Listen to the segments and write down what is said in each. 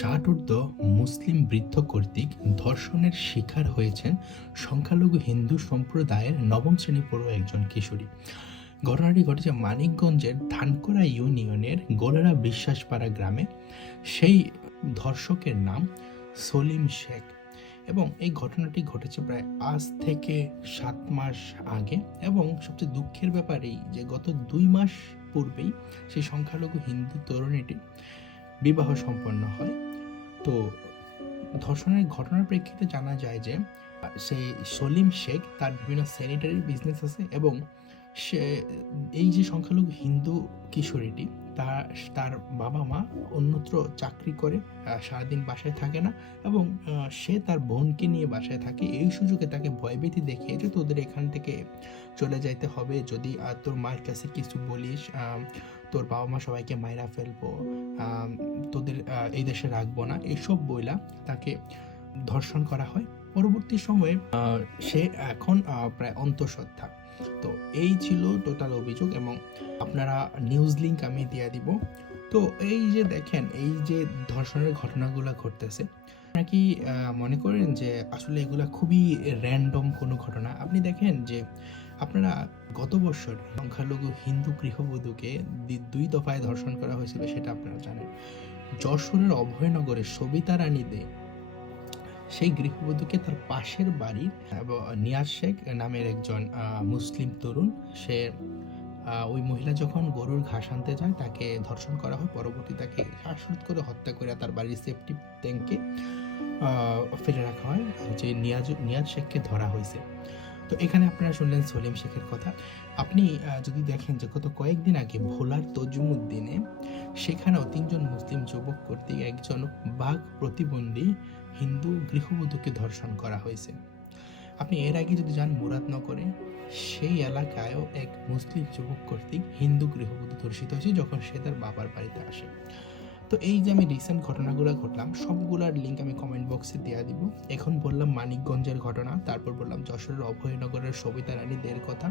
ষাটোর্ধ্ব মুসলিম বৃদ্ধ কর্তৃক ধর্ষণের শিকার হয়েছেন সংখ্যালঘু হিন্দু সম্প্রদায়ের নবম শ্রেণী পড়ুয়া একজন কিশোরী। ঘটনাটি ঘটেছে মানিকগঞ্জের ধানকড়া ইউনিয়নের গোলেরা বিশ্বাসপাড়া গ্রামে। সেই ধর্ষকের নাম সলিম শেখ এবং এই ঘটনাটি ঘটেছে প্রায় আজ থেকে 7 মাস আগে। এবং সবচেয়ে দুঃখের ব্যাপার এই যে গত 2 মাস পূর্বেই সেই সংখ্যালঘু হিন্দু তরুণীটি বিবাহ সম্পন্ন হয়। তো ধর্ষণের ঘটনার প্রেক্ষিতে জানা যায় যে সেই সলিম শেখ তার বিভিন্ন স্যানিটারি বিজনেস আছে এবং সে এই যে সংখ্যালঘু হিন্দু কিশোরীটি তার বাবা মা অন্যত্র চাকরি করে, সারাদিন বাসায় থাকে না এবং সে তার বোনকে নিয়ে বাসায় থাকে। এই সুযোগে তাকে ভয়ভীতি দেখিয়ে যে তোদের এখান থেকে চলে যাইতে হবে, যদি তোর মায়ের কাছে কিছু বলিস তোর বাবা মা সবাইকে মাইরা ফেলবো, তোদের এই দেশে রাখবো না, এইসব বইলা তাকে ধর্ষণ করা হয়। পরবর্তী সময়ে সে এখন প্রায় অন্তঃসত্ত্বা। তো এই ছিল টোটাল অভিযোগ এবং আপনারা নিউজ লিঙ্ক আমি দিয়ে দিব। তো এই যে দেখেন, এই যে ধর্ষণের ঘটনাগুলো ঘটতেছে, আপনারা কি মনে করেন যে আসলে এগুলা খুবই র্যান্ডম কোনো ঘটনা? আপনি দেখেন যে আপনারা গত বছর সংখ্যালঘু হিন্দু গৃহবধূকে 2 দফায় ধর্ষণ করা হয়েছিল, সেটা আপনারা জানেন। যশোরের অভয়নগরের সবিতা রানী দে সেই গৃহবধূকে তার পাশের বাড়ির নিয়াজ শেখ নামের একজন মুসলিম তরুণ, সে ওই মহিলা যখন গরুর ঘাস আনতে যায় তাকে ধর্ষণ করা হয়। পরবর্তী তাকে শ্বাসরোধ করে হত্যা করে তার বাড়ির সেফটি ট্যাঙ্কে ফেলে রাখা হয়। যে নিয়াজ শেখকে ধরা হয়েছে। তো এখানে আপনারা শুনলেন সলিম শেখের কথা। আপনি যদি দেখেন যে গত কয়েকদিন আগে ভোলার তজুমুদ্দিনে সেখানেও 3 জন মুসলিম যুবক কর্তৃক একজন বাঘ প্রতিবন্ধী হিন্দু গৃহবধূকে ধর্ষণ করা হয়েছে। আপনি এর আগে যদি যান মুরাদনগরে, সেই এলাকায়ও এক মুসলিম যুবক কর্তৃক হিন্দু গৃহবধূ ধর্ষিত হয়েছে যখন সে তার বাবার বাড়িতে আসে। তো এই যে আমি রিসেন্ট ঘটনাগুলো ঘটলাম সবগুলার লিঙ্ক আমি কমেন্ট বক্সে দেওয়া দিব। এখন বললাম মানিকগঞ্জের ঘটনা, তারপর বললাম যশোরের অভয়নগরের সবিতা রানী দের কথা,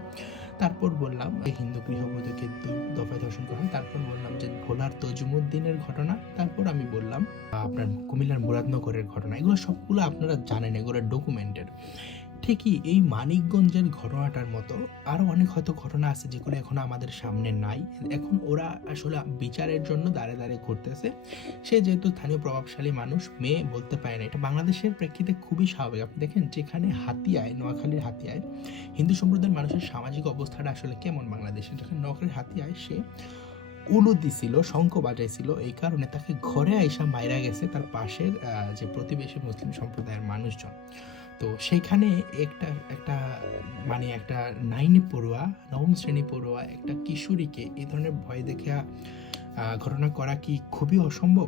তারপর বললাম হিন্দু গৃহবধূকে 2 দফায় ধর্ষণ করা, তারপর বললাম যে ভোলার তজুমুদ্দিনের ঘটনা, তারপর আমি বললাম আপনার কুমিল্লার মুরাদনগরের ঘটনা। এগুলো সবগুলো আপনারা জানেন, এগুলো ডকুমেন্টেড। ঠিকই এই মানিকগঞ্জের ঘটনাটার মতো আরও অনেক হয়তো ঘটনা আছে যেগুলো এখনো আমাদের সামনে নাই। এখন ওরা আসলে বিচারের জন্য দাঁড়ে দাঁড়িয়ে ঘুরতেছে। সে যেহেতু স্থানীয় প্রভাবশালী মানুষ, মেয়ে বলতে পারে না, এটা বাংলাদেশের প্রেক্ষিতে খুবই স্বাভাবিক। আপনি দেখেন যেখানে হাতিয়ায়, নোয়াখালীর হাতিয়ায় হিন্দু সম্প্রদায়ের মানুষের সামাজিক অবস্থাটা আসলে কেমন বাংলাদেশে, যখন নোয়াখালীর হাতিয়ায় সে উলু দিছিল, শঙ্খ বাজাইছিল, এই কারণে তাকে ঘরে আইসা মাইরা গেছে তার পাশের যে প্রতিবেশী মুসলিম সম্প্রদায়ের মানুষজন। তো সেইখানে একটা মানে একটা 9 পড়ুয়া, 9ম শ্রেণী পড়ুয়া একটা কিশোরীকে এই ধরনের ভয় দেখে ঘটনা করা কি খুবই অসম্ভব?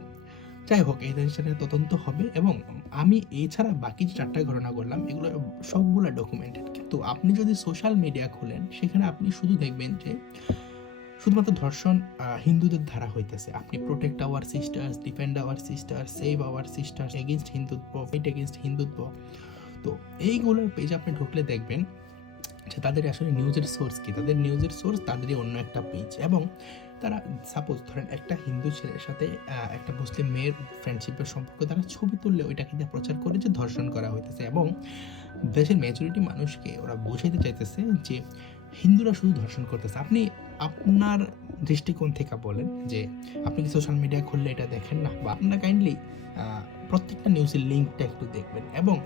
যাই হোক, এই জিনিসটা তদন্ত হবে এবং আমি এছাড়া বাকি যে 4টা ঘটনা করলাম এগুলো সবগুলো ডকুমেন্টেড। কিন্তু আপনি যদি সোশ্যাল মিডিয়া খুলেন সেখানে আপনি শুধু দেখবেন যে শুধুমাত্র ধর্ষণ হিন্দুদের ধারা হইতেছে। আপনি protect our sisters, defend our sister, save our sisters, against Hindutva, fight against Hindutva. তো এইগুলোর পেজ আপনি ঢুকলে দেখবেন যে তাদের আসলে নিউজের সোর্স কি, তাদের নিউজের সোর্স তাদেরই অন্য একটা পেজ। এবং তারা সাপোজ ধরেন একটা হিন্দু ছেলের সাথে একটা মুসলিম মেয়ের ফ্রেন্ডশিপের সম্পর্ক তারা ছবি তুললে ওইটাকে দিয়ে প্রচার করে যে ধর্ষণ করা হইতেছে এবং দেশের মেজরিটি মানুষকে ওরা বোঝাইতে চাইতেছে যে হিন্দুরা শুধু ধর্ষণ করতেছে। আপনি আপনার দৃষ্টিকোণ থেকে বলেন যে আপনি কি সোশ্যাল মিডিয়া খুললে এটা দেখেন না? বা আপনারা কাইন্ডলি প্রত্যেকটা নিউজের লিঙ্কটা একটু দেখবেন। এবং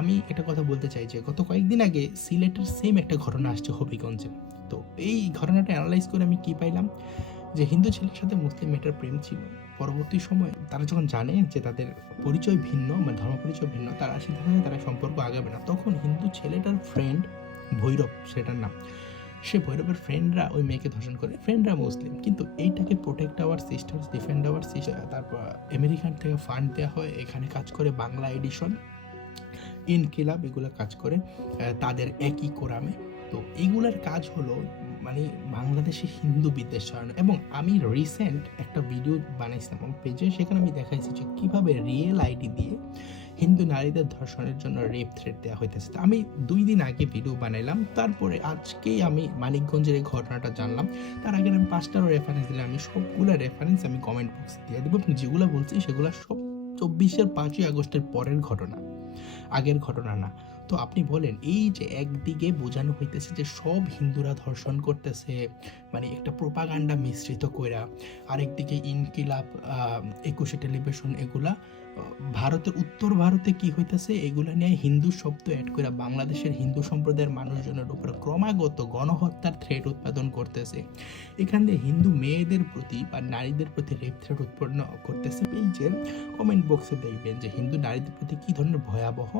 আমি একটা কথা বলতে চাই যে গত কয়েকদিন আগে সিলেটের সেম একটা ঘটনা আসছে হবিগঞ্জে। তো এই ঘটনাটা অ্যানালাইজ করে আমি কি পাইলাম, যে হিন্দু ছেলের সাথে মুসলিম মেয়েটার প্রেম ছিল। পরবর্তী সময়ে তারা যখন জানে যে তাদের পরিচয় ভিন্ন, মানে ধর্ম পরিচয় ভিন্ন, তারা সিদ্ধান্ত তারা সম্পর্ক আগাবে না। তখন হিন্দু ছেলেটার ফ্রেন্ড ভৈরব, সেটার নাম, সে ভৈরবের ফ্রেন্ডরা ওই মেয়েকে ধর্ষণ করে। ফ্রেন্ডরা মুসলিম, কিন্তু এইটাকে protect our sisters, defend our sister, তারপর আমেরিকান থেকে ফান্ড দেওয়া হয়, এখানে কাজ করে বাংলা এডিশন, ইনকিলাব, এগুলো কাজ করে তাদের একই কোরামে। তো এইগুলার কাজ হলো মানে বাংলাদেশে হিন্দু বিদ্বেষ ছড়ানো। এবং আমি রিসেন্ট একটা ভিডিও বানাইছিলাম আমার পেজে, সেখানে আমি দেখাইছি যে কীভাবে রিয়েল আইডি দিয়ে হিন্দু নারীদের ধর্ষণের জন্য রেপ থ্রেট দেওয়া হইতেছে। আমি 2 দিন আগে ভিডিও বানাইলাম, তারপরে আজকেই আমি মানিকগঞ্জের এই ঘটনাটা জানলাম। তার আগে আমি 5টারও রেফারেন্স দিলাম, আমি সবগুলো রেফারেন্স আমি কমেন্ট বক্সে দিয়ে দেবো এবং যেগুলো বলছি সেগুলো সব 24-এর 5ই আগস্টের পরের ঘটনা, আগের ঘটনা না। তো আপনি বলেন, এই যে একদিকে বোঝানো হইতেছে যে সব হিন্দুরা ধর্ষণ করতেছে, মানে একটা প্রোপাগান্ডা মিশ্রিত কইরা, আরেকদিকে ইনকিলাব, 21শে টেলিভিশন, এগুলা ভারতের উত্তর ভারতে কি হইতেছে এগুলা নিয়ে হিন্দু শব্দ অ্যাড করে বাংলাদেশের হিন্দু সম্প্রদায়ের মানুষজনের উপর ক্রমাগত গণহত্যার থ্রেট উৎপাদন করতেছে। এখান দিয়ে হিন্দু মেয়েদের প্রতি বা নারীদের প্রতি রেপ থ্রেট উৎপন্ন করতেছে। এই যে কমেন্ট বক্সে দেখবেন যে হিন্দু নারীদের প্রতি কী ধরনের ভয়াবহ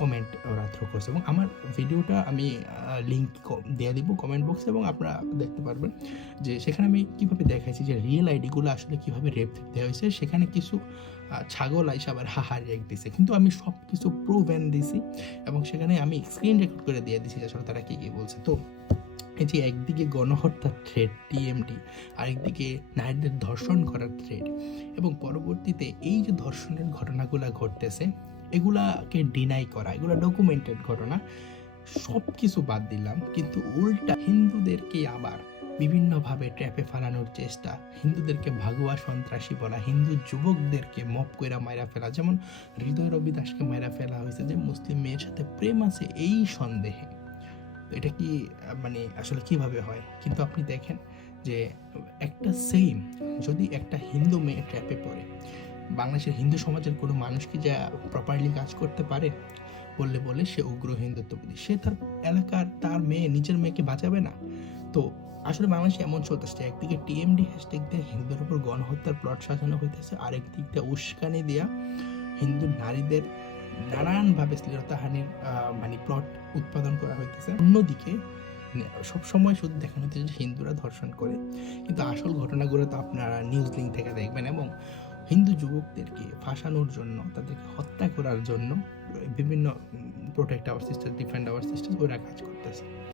কমেন্ট ওরা থ্রো করছে, এবং আমার ভিডিওটা আমি লিঙ্ক দিয়ে দিব কমেন্ট বক্সে, এবং আপনারা দেখতে পারবেন যে সেখানে আমি কীভাবে দেখাইছি যে রিয়েল আইডিগুলো আসলে কীভাবে রেপ দেওয়া হয়েছে। সেখানে কিছু ছাগল আইসা আবার হাহা রেক দিছে, কিন্তু আমি সব কিছু প্রুভেন দিছি, এবং সেখানে আমি স্ক্রিন রেকর্ড করে দিয়ে দিছি আসলে তারা কী কী বলছে। তো এই যে একদিকে গণহত্যার থ্রেড টিএমটি, আরেকদিকে নারীদের ধর্ষণ করার থ্রেড, এবং পরবর্তীতে এই যে ধর্ষণের ঘটনাগুলো ঘটতেছে এগুলাকে ডিনাই করা, এগুলো ডকুমেন্টেড ঘটনা, সব কিছু বাদ দিলাম, কিন্তু উল্টা হিন্দুদেরকে আবার বিভিন্নভাবে ট্র্যাপে ফেলানোর চেষ্টা, হিন্দুদেরকে ভাগুয়া সন্ত্রাসী বলা, হিন্দু যুবকদেরকে মপ কইরা মাইরা ফেলা, যেমন হৃদয় রবি দাসকে মাইরা ফেলা হয়েছে যে মুসলিম মেয়ের সাথে প্রেম আছে এই সন্দেহে। তো এটা কি মানে আসলে কিভাবে হয়? কিন্তু আপনি দেখেন যে একটা সেম, যদি একটা হিন্দু মেয়ে ট্র্যাপে পড়ে, বাংলাদেশের হিন্দু সমাজের কোনো মানুষ কি যা প্রপারলি কাজ করতে পারে? বলে সে উগ্র হিন্দুত্ববাদী, সে তার এলাকার তার মেয়ে, নিজের মেয়েকে বাঁচাবে না। তো আসলে বাংলাদেশে এমন চলতেছে, একদিকে টিএমডি হ্যাশট্যাগ দিয়ে হিন্দুদের উপর গণহত্যার প্লট সাজানো হইতেছে, আরেক দিক দিয়ে উস্কানি দিয়া হিন্দু নারীদের নানানভাবে শ্লীলতাহানির মানে প্লট উৎপাদন করা হইতেছে। অন্যদিকে সবসময় শুধু দেখানো হচ্ছে যে হিন্দুরা ধর্ষণ করে, কিন্তু আসল ঘটনাগুলো তো আপনারা নিউজ লিঙ্ক থেকে দেখবেন, এবং হিন্দু যুবকদেরকে ফাঁসানোর জন্য, তাদেরকে হত্যা করার জন্য বিভিন্ন protect our sister, defend our sister ওরা কাজ করতেছে।